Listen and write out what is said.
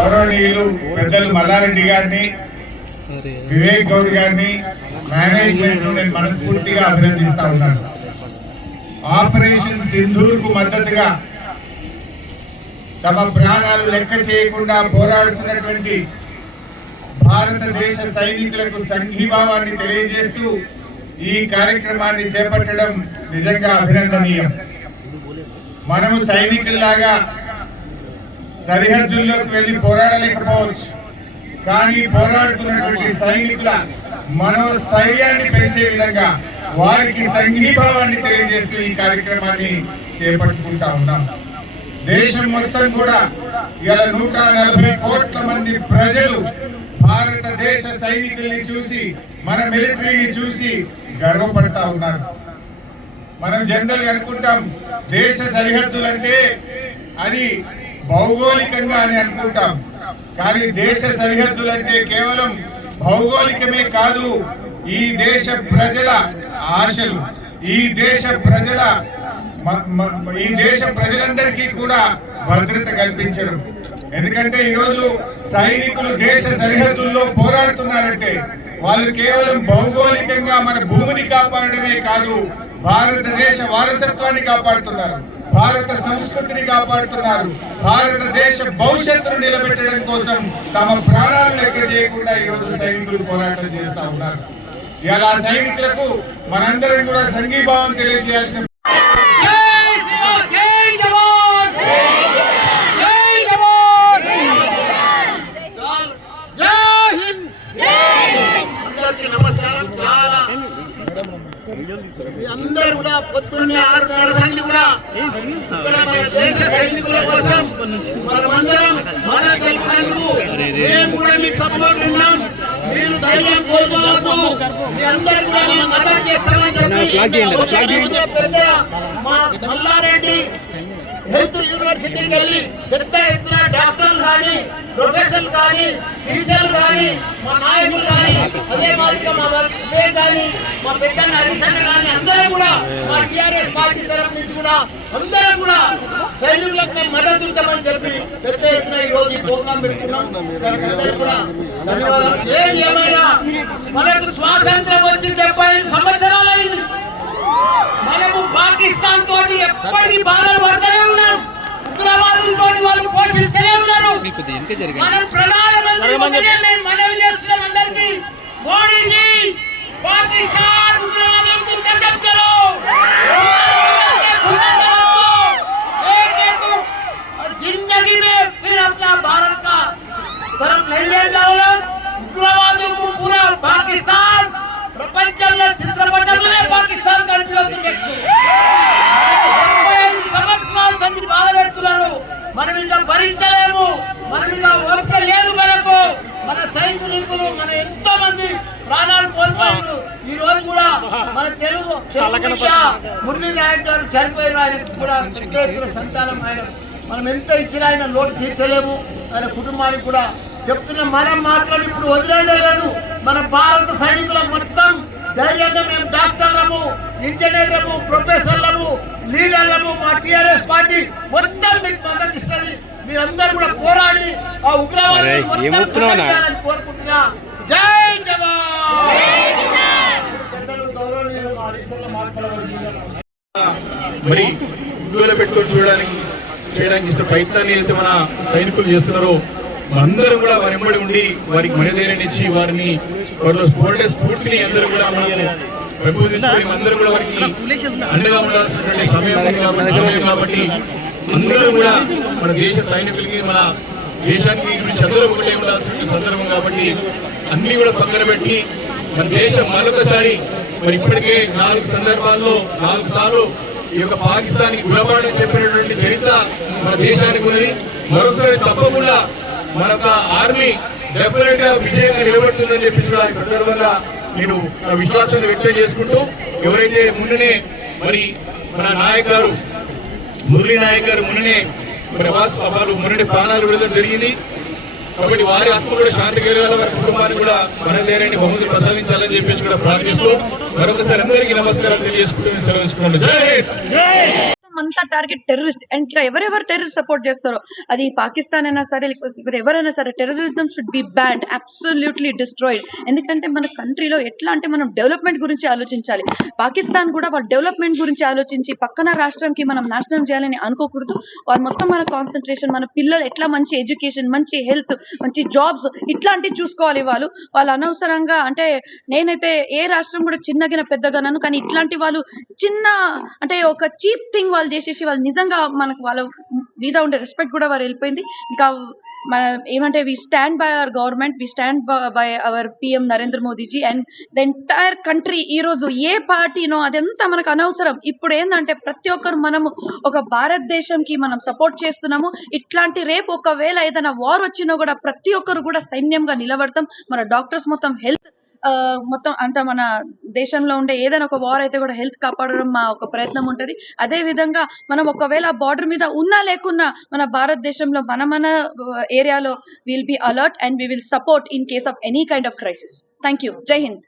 గౌరవనీయులు పెద్దలు మల్లారెడ్డి గారిని వివేక్ గౌడ్ గారిని మేనేజ్మెంట్ నేను మనస్ఫూర్తిగా అభినందిస్తా ఉన్నాను. ఆపరేషన్ సింధూర్కు మద్దతుగా తమ ప్రాణాలు లెక్క చేయకుండా పోరాడుతున్నటువంటి భారతదేశ సైనికులకు సంఘీభావాన్ని తెలియజేస్తూ ఈ కార్యక్రమాన్ని చేపట్టడం నిజంగా అభినందనీయం. మనము సైనికుల్లాగా సరిహద్దుల్లోకి వెళ్ళి పోరాడలేకపోవచ్చు. కానీ పోరాడుతున్నటువంటి సైనికుల మనోస్థైర్యాన్ని పెంచే విధంగా వారికి సంఘీభావాన్ని తెలియజేస్తూ ఈ కార్యక్రమాన్ని చేపట్టుకుంటా ఉన్నాం. దేశం మొత్తం కూడా ఇలా నూట నలభై కోట్ల మంది ప్రజలు భారతదేశ సైనికుల్ని చూసి మన మిలిటరీని చూసి గర్వపడతా ఉన్నారు. మనం జనరల్ అనుకుంటాం దేశ సరిహద్దులు అంటే అది భౌగోళికంగా అని అనుకుంటాం. కానీ దేశ సరిహద్దులు అంటే కేవలం భౌగోళికమే కాదు ఈ దేశ ప్రజల ఆశలు ఈ దేశ ప్రజల ఈ దేశ ప్రజలందరికీ కూడా భద్రత కల్పించడం. ఎందుకంటే ఈరోజు సైనికులు దేశ సరిహద్దుల్లో పోరాడుతున్నారంటే వాళ్ళు కేవలం భౌగోళికంగా మన భూమిని కాపాడమే కాదు భారతదేశ వారసత్వాన్ని కాపాడుతున్నారు. భారత సంస్కృతిని కాపాడుతున్నారు. భారతదేశ భవిష్యత్తును నిలబెట్టడం కోసం తమ ప్రాణాలు లెక్క చేయకుండా ఈరోజు సైనికులు పోరాటం చేస్తా ఉన్నారు. ఇలా సైనికులకు మనందరం కూడా సంఘీభావం తెలియజేయాల్సిన జై శివ జై జవాన్ జై జవాన్ జై హింద్ అందరికి నమస్కారం చాలా మీ అందరూ కూడా పొద్దున్నే ఆరున్నర సంది కూడా ఇక్కడ మన దేశ సైనికుల కోసం మనమందరం మన తెలుపునందుకు మేము కూడా మీకు సపోర్ట్ ఉన్నాం మీరు ధైర్యం కోల్పోవద్దు మీ అందరు కూడా మేము మద్దతు చేస్తామని చెప్పి పెద్ద మా మల్లారెడ్డి హెల్త్ యూనివర్సిటీకి వెళ్ళి పెద్ద ఎత్తున డాక్టర్లు కానీ ప్రొఫెసర్లు కానీ టీచర్లు కానీ మా నాయకులు కానీ అదే మాదిరిగా మా కానీ మా పెద్ద హరిశన్న కానీ అందరూ కూడా మా టిఆర్ఎస్ పార్టీ తరఫు నుంచి కూడా అందరూ కూడా సైనికులకు మద్దతు ఉంటామని చెప్పి పెద్ద ఎత్తున ఈ రోజు ప్రోగ్రాం పెట్టుకున్నాం. దానికి అందరికీ కూడా ధన్యవాదాలు. ఏది ఏమైనా మనకు స్వాతంత్రం వచ్చి డెబ్బై ఐదు సంవత్సరాలు అయింది. మనము పాకిస్తాన్ తోటి ఎప్పటికీ బాధలు పడుతూనే ఉన్నాం. ఉగ్రవాదులతో వాళ్ళు పోషిస్తూనే ఉన్నారు. మనం ప్రధానమంత్రి మొదలే మేము మనవి చేస్తున్నాం అందరికీ. మోడీజీ పాకిస్తాన్ ఉగ్రవాదులకు కట్టెలు మన తెలుగు మురళీ నాయక్ గారు చనిపోయారు ఆయన కూడా ఎత్తున సంతానం ఆయన. మనం ఎంత ఇచ్చినా ఆయన లోటు తీర్చలేము. ఆయన కుటుంబానికి కూడా చెప్తున్న మనం మాత్రం ఇప్పుడు వదిలేదు మన భారత సైనికుల మొత్తం ధైర్యంగా మేము డాక్టర్లము ఇంజనీర్లము ప్రొఫెసర్లము లీడర్లము మా టిఆర్ఎస్ పార్టీ మొత్తం మీకు మద్దతు ఇస్తుంది. మీరందరూ కూడా పోరాడి ఆ ఖండించాలని కోరుకుంటున్నా. జై జవాన్ పెద్దలు గౌరవనీయులు మా హరీశ్వరులు మాట్లాడవలసిందిగా మరి ఉద్యోగాలు పెట్టుకొని చూడడానికి చేయడానికి ఇష్ట ప్రయత్నాన్ని అయితే మన సైనికులు చేస్తున్నారో అందరూ కూడా వారి వెంబడి ఉండి వారికి మనధైర్యాన్ని ఇచ్చి వారిని వారిలో పోరాడే స్ఫూర్తిని అందరూ కూడా మనము అందరూ కూడా వారికి అండగా ఉండాల్సినటువంటి సమయం కాబట్టి- సమయం కాబట్టి అందరూ కూడా మన దేశ సైనికులకి మన దేశానికి గురించి అందరూ ఒకటే ఉండాల్సిన సందర్భం కాబట్టి అన్ని కూడా పక్కన పెట్టి మన దేశం మరొకసారి మరి ఇప్పటికే నాలుగు సందర్భాల్లో నాలుగు సార్లు ఈ యొక్క పాకిస్తాన్ గురబాడని చెప్పినటువంటి చరిత్ర మన దేశానికి ఉన్నది. మరొకసారి తప్పకుండా మన ఆర్మీ డెఫినెట్గా విజయంగా నిలబడుతుందని చెప్పేసి కూడా ఈ సందర్భంగా నేను నా విశ్వాసాన్ని వ్యక్తం చేసుకుంటూ ఎవరైతే ముందునే మరి మన నాయక్ గారు మురళీ నాయక్ గారు మున్ననే ప్రవాస వారు మురళి ప్రాణాలు విడుదల జరిగింది. కాబట్టి వారి ఆత్మ కూడా శాంతి కలగాల వారి కుటుంబాన్ని కూడా మనధైర్యాన్ని బహుమతి ప్రసాదించాలని చెప్పేసి కూడా ప్రార్థిస్తూ మరొకసారి అందరికీ నమస్కారం తెలియజేసుకుంటూ సెలవు తీసుకున్నాను అంతా టార్గెట్ టెర్రరిస్ట్ అండ్ ఇంకా ఎవరెవరు టెర్రరిస్ట్ సపోర్ట్ చేస్తారో అది పాకిస్తాన్ అయినా సరే లేకపోతే ఎవరైనా సరే terrorism should be banned absolutely destroyed ఎందుకంటే మన కంట్రీలో ఎట్లా అంటే మనం డెవలప్మెంట్ గురించి ఆలోచించాలి. పాకిస్తాన్ కూడా వాళ్ళ డెవలప్మెంట్ గురించి ఆలోచించి పక్కన రాష్ట్రంకి మనం నాశనం చేయాలని అనుకోకూడదు. వాళ్ళు మొత్తం మన కాన్సన్ట్రేషన్ మన పిల్లలు ఎట్లా మంచి ఎడ్యుకేషన్ మంచి హెల్త్ మంచి జాబ్స్ ఇట్లాంటివి చూసుకోవాలి వాళ్ళు. వాళ్ళు అనవసరంగా అంటే నేనైతే ఏ రాష్ట్రం కూడా చిన్నగిన పెద్దగానను కానీ ఇట్లాంటి వాళ్ళు చిన్న అంటే ఒక చీప్ థింగ్ వాళ్ళు చేసేసి వాళ్ళు నిజంగా మనకు వాళ్ళ మీద ఉండే రెస్పెక్ట్ కూడా వారు వెళ్ళిపోయింది. ఇంకా మన ఏమంటే we stand by our government we stand by our PM Narendra Modiji and the entire country ఈ రోజు ఏ పార్టీనో అదంతా మనకు అనవసరం. ఇప్పుడు ఏంటంటే ప్రతి ఒక్కరు మనము ఒక భారతదేశంకి మనం సపోర్ట్ చేస్తున్నాము. ఇట్లాంటి రేపు ఒకవేళ ఏదైనా వార్ వచ్చినా కూడా ప్రతి ఒక్కరు కూడా సైన్యంగా నిలబడతాం. మన డాక్టర్స్ మొత్తం హెల్త్ మొత్తం అంటే మన దేశంలో ఉండే ఏదైనా ఒక వార్ అయితే కూడా హెల్త్ కాపాడడం మా ఒక ప్రయత్నం ఉంటుంది. అదే విధంగా మనం ఒకవేళ బార్డర్ మీద ఉన్నా లేకున్నా మన భారతదేశంలో మన మన ఏరియాలో will be alert and we will support in case of any kind of crisis thank you Jai Hind